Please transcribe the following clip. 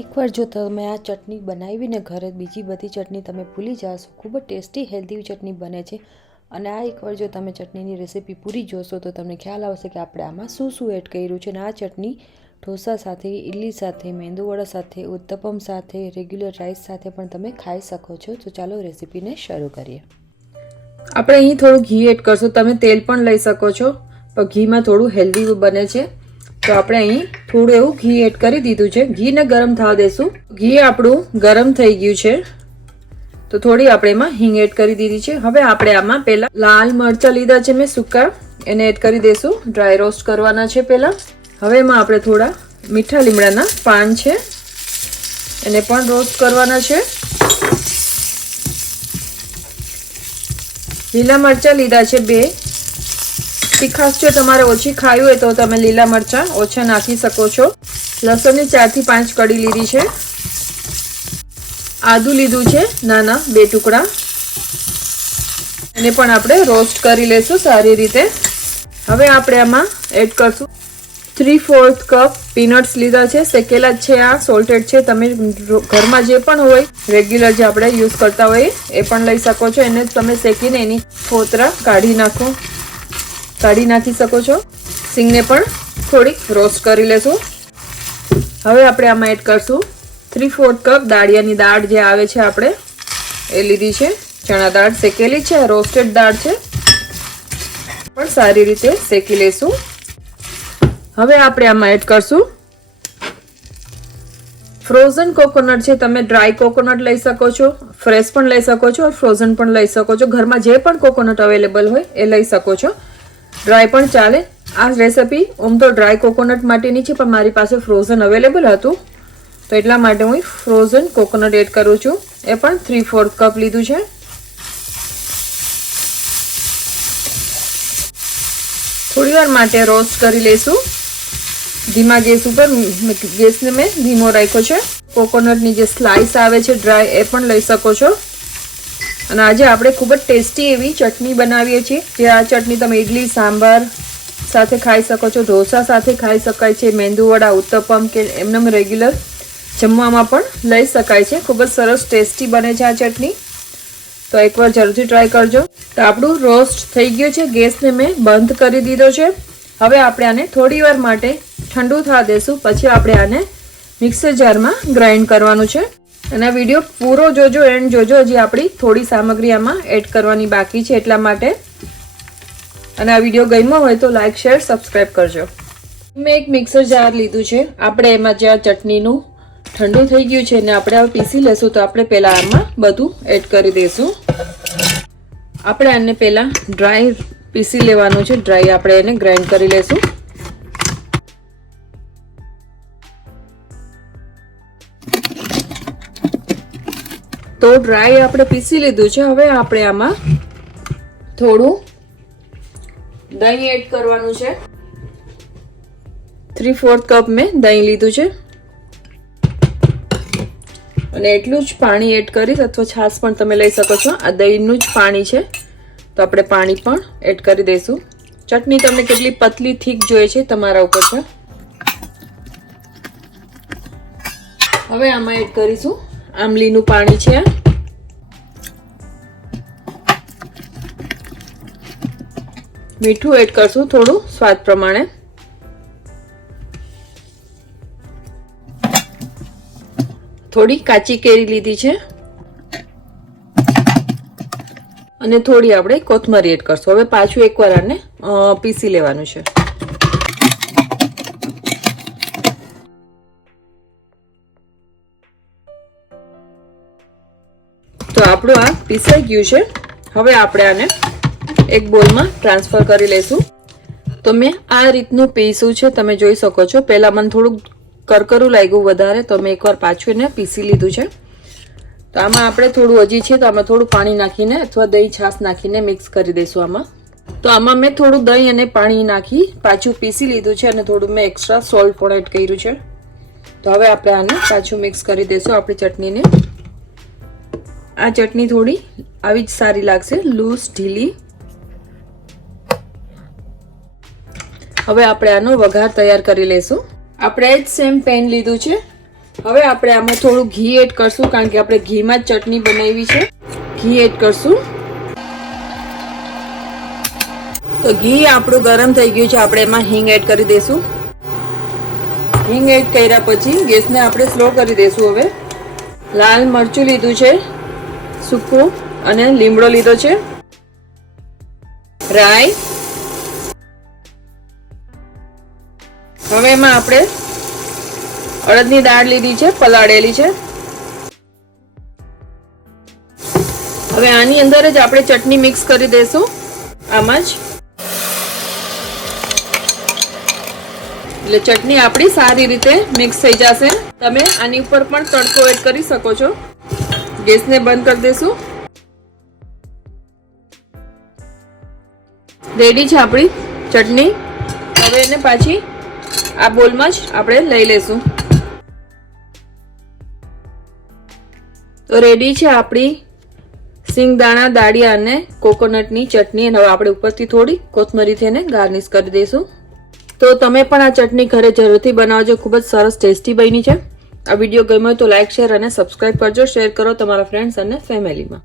એકવાર જો તમે આ ચટણી બનાવીને ઘરે બીજી બધી ચટણી તમે ભૂલી જશો. ખૂબ જ ટેસ્ટી હેલ્ધી ચટણી બને છે. અને આ એકવાર જો તમે ચટણીની રેસીપી પૂરી જોશો તો તમને ખ્યાલ આવશે કે આપણે આમાં શું શું એડ કર્યું છે. અને આ ચટણી ઢોસા સાથે, ઇડલી સાથે, મેંદુવડા સાથે, ઉત્તપમ સાથે, રેગ્યુલર રાઈસ સાથે પણ તમે ખાઈ શકો છો. તો ચાલો રેસીપીને શરૂ કરીએ. આપણે અહીં થોડું ઘી એડ કરશું. તમે તેલ પણ લઈ શકો છો, પણ ઘીમાં થોડું હેલ્ધી બને છે. તો આપણે અહીં થોડું એવું ઘી એડ કરી દીધું છે. ઘીને ગરમ થવા દેશું. ઘી આપણું ગરમ થઈ ગયું છે તો થોડી આપણે એમાં હિંગ એડ કરી દીધી છે. હવે આપણે આમાં પહેલા લાલ મરચાં લીધા છે મેં સૂકા, એને એડ કરી દઈશું. ડ્રાય રોસ્ટ કરવાના છે પહેલા. હવે એમાં આપણે થોડા મીઠા લીમડાના પાન છે, એને પણ રોસ્ટ કરવાના છે. લીલા મરચાં લીધા છે 2. તીખાશ જો તમારે ઓછી ખાવી હોય તો તમે લીલા મરચાં ઓછા નાખી શકો છો. લસણની 4 થી 5 કળી લીધી છે. આદુ લીધું છે નાના 2 ટુકડા, એને પણ આપણે રોસ્ટ કરી લેશું સારી રીતે. હવે આપણે આમાં એડ કરશું 3/4 કપ પીનટ્સ લીધા છે. શેકેલા જ છે, આ સોલ્ટેડ છે. તમે ઘરમાં જે પણ હોય રેગ્યુલર જે આપણે યુઝ કરતા હોઈએ એ પણ લઈ શકો છો. એને તમે શેકીને એની ફોતરા કાઢી નાખી શકો છો. સિંગને પણ થોડીક રોસ્ટ કરી લેશું. હવે આપણે આમાં એડ કરશું 3/4 કપ દાળિયાની દાળ જે આવે છે આપણે એ લીધી છે. ચણા દાળ શેકેલી છે, રોસ્ટેડ દાળ છે, પણ સારી રીતે શેકી લેશું. હવે આપણે આમાં એડ કરશું ફ્રોઝન કોકોનટ છે. તમે ડ્રાય કોકોનટ લઈ શકો છો, ફ્રેશ પણ લઈ શકો છો, ફ્રોઝન પણ લઈ શકો છો. ઘરમાં જે પણ કોકોનટ અવેલેબલ હોય એ લઈ શકો છો. ડ્રાય પણ ચાલે. આ રેસીપી આમ તો ડ્રાય કોકોનટ માટેની છે, પણ મારી પાસે ફ્રોઝન અવેલેબલ હતું તો એટલા માટે હું ફ્રોઝન કોકોનટ એડ કરું છું. એ પણ 3/4 કપ લીધું છે. થોડી વાર માટે રોસ્ટ કરી લઈશું ધીમા ગેસ ઉપર. ગેસને મેં ધીમો રાખ્યો છે. કોકોનટની જે સ્લાઇસ આવે છે ડ્રાય એ પણ લઈ શકો છો. અને આજે આપણે ખૂબ જ ટેસ્ટી એવી ચટણી બનાવીએ છીએ. જે આ ચટણી તમે ઇડલી સાંભાર સાથે ખાઈ શકો છો, ઢોસા સાથે ખાઈ શકાય છે, મેંદુવડા, ઉત્તપમ કે એમને રેગ્યુલર જમવામાં પણ લઈ શકાય છે. ખૂબ જ સરસ ટેસ્ટી બને છે આ ચટણી. તો એકવાર જરૂરથી ટ્રાય કરજો. તો આપણું રોસ્ટ થઈ ગયું છે. ગેસને મેં બંધ કરી દીધો છે. હવે આપણે આને થોડી વાર માટે ઠંડુ થવા દેશું. પછી આપણે આને મિક્સર જારમાં ગ્રાઇન્ડ કરવાનું છે. અને આ વિડીયો પૂરો જોજો, એન્ડ જોજો. હજી આપણી થોડી સામગ્રી આમાં એડ કરવાની બાકી છે એટલા માટે. અને આ વિડીયો ગમ્યો હોય તો લાઈક, શેર, સબસ્ક્રાઈબ કરજો. મેં એક મિક્સર જાર લીધું છે. આપણે એમાં જે આ ચટણીનું ઠંડુ થઈ ગયું છે ને આપણે હવે પીસી લેશું. તો આપણે પહેલા આમાં બધું એડ કરી દઈશું. આપણે આને પહેલા ડ્રાય પીસી લેવાનું છે. ડ્રાય આપણે એને ગ્રાઇન્ડ કરી લેશું. તો ડ્રાય આપણે પીસી લીધું છે. હવે આપણે આમાં થોડું દહીં એડ કરવાનું છે. 3/4 કપ મેં દહીં લીધું છે. અને એટલું જ પાણી એડ કરીશ, અથવા છાશ પણ તમે લઈ શકો છો. આ દહીંનું જ પાણી છે તો આપણે પાણી પણ એડ કરી દઈશું. ચટણી તમને કેટલી પતલી થીક જોઈએ છે તમારા ઉપર છે. હવે આમાં એડ કરીશું આંબલીનું પાણી છે. મીઠું એડ કરશું થોડું સ્વાદ પ્રમાણે. થોડી કાચી કેરી લીધી છે અને થોડી આપણે કોથમરી એડ કરશું. હવે પાછું એકવાર આને પીસી લેવાનું છે. તો આપણું આ પીસાઈ ગયું છે. હવે આપણે આને એક બોલમાં ટ્રાન્સફર કરી લઈશું. તો મેં આ રીતનું પીસ્યું છે, તમે જોઈ શકો છો. પહેલા મને થોડુંક કરકરું લાગ્યું વધારે તો મેં એકવાર પાછું એને પીસી લીધું છે. તો આમાં આપણે થોડું હજી છે તો આમાં થોડું પાણી નાખીને અથવા દહીં છાશ નાખીને મિક્સ કરી દઈશું આમાં. તો આમાં મેં થોડું દહીં અને પાણી નાખી પાછું પીસી લીધું છે. અને થોડું મેં એક્સ્ટ્રા સોલ્ટ પણ એડ કર્યું છે. તો હવે આપણે આને પાછું મિક્સ કરી દઈશું આપણી ચટણીને. આ ચટણી થોડી આવી જ સારી લાગશે, લૂઝ, ઢીલી. હવે આપણે આનો વઘાર તૈયાર કરી લેશું. આપણે જ સેમ પેન લીધું છે, હવે આપણે આમાં થોડું ઘી એડ કરશું, કારણ કે આપણે ઘીમાં જ ચટણી બનાવી છે. ઘી એડ કરશું. તો ઘી આપણું ગરમ થઈ ગયું છે. આપણે એમાં હિંગ એડ કરી દઈશું. હિંગ એડ કર્યા પછી ગેસને આપણે સ્લો કરી દઈશું. હવે લાલ મરચું લીધું છે સૂકું, અને લીમડો લીધો છે, રાઈ. હવે એમાં આપણે અડદની દાળ લીધી છે, પલાળેલી છે. હવે આની અંદર જ આપણે ચટણી મિક્સ કરી દઈશું. આમાં જ એટલે ચટણી આપણી સારી રીતે મિક્સ થઈ જશે. તમે આની ઉપર પણ તડકો એડ કરી શકો છો. ગેસને બંધ કરી દઈશું. રેડી છે આપણી ચટણી. હવે એને પાછી આ બોલમાં જ આપણે લઈ લેશું. તો રેડી છે આપણી સિંગદાણા, દાળિયા અને કોકોનટની ચટણી. અને હવે આપણે ઉપરથી થોડી કોથમરીથી એને ગાર્નિશ કરી દઈશું. તો તમે પણ આ ચટણી ઘરે જરૂરથી બનાવજો. ખૂબ જ સરસ ટેસ્ટી બની છે. આ વિડીયો ગમ્યો તો લાઈક, શેર અને સબસ્ક્રાઇબ કરજો. શેર કરો તમારા ફ્રેન્ડ્સ અને ફેમિલીમાં.